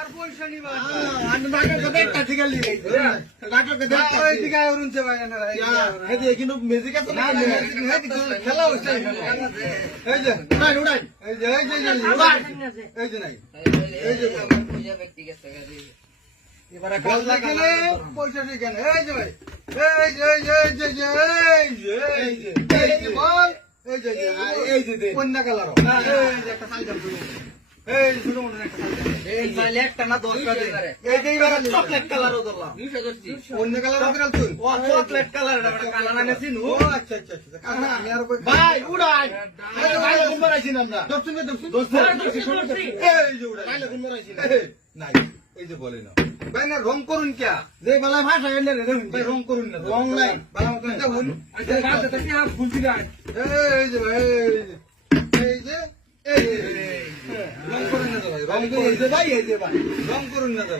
আর পয়সা নিবেন আমি ডাকের কথা একটা ঠিক আছে ডাকের কথা ওই দিকে উড়ছে ভাই না এই যে কিন্তু মিউজিক আছে না খেলা হচ্ছে এই যে উড়াই উড়াই এই যে এই যে নাই এই যে এবারে বল লাগলে পয়সা ঠিকানে এই যে ভাই এই যে এই যে এই যে এই যে এই যে বল এই যে এই যে দে কোন কালার এই যে একটা সাইজ আছে এই ছোট মোটো একটা সাইজ এই মাইলে একটা না 10টা দে এই যে এবারে চকলেট কালারও দিলাম কোন কালার দিলাম তুই ও চকলেট কালার এটা কালার না চিনু ও আচ্ছা আচ্ছা আচ্ছা আমি আর কই ভাই উড়াই এই যে ভাই কোন মারাইছি না দর্শন এই যে উড়াই ভাই কোন মারাইছি না নাই এই যে বলে না ভাই না রং করুন কে যে বেলা ভাষা এনে রে ভাই রং করুন না রং নাই ভালো মতন দেখুন আচ্ছা কাছে থেকে আর ভুলছি না এই যে ভাই এই যে রং করুন না তো ভাই এই যে ভাই রং করুন না তো ভাই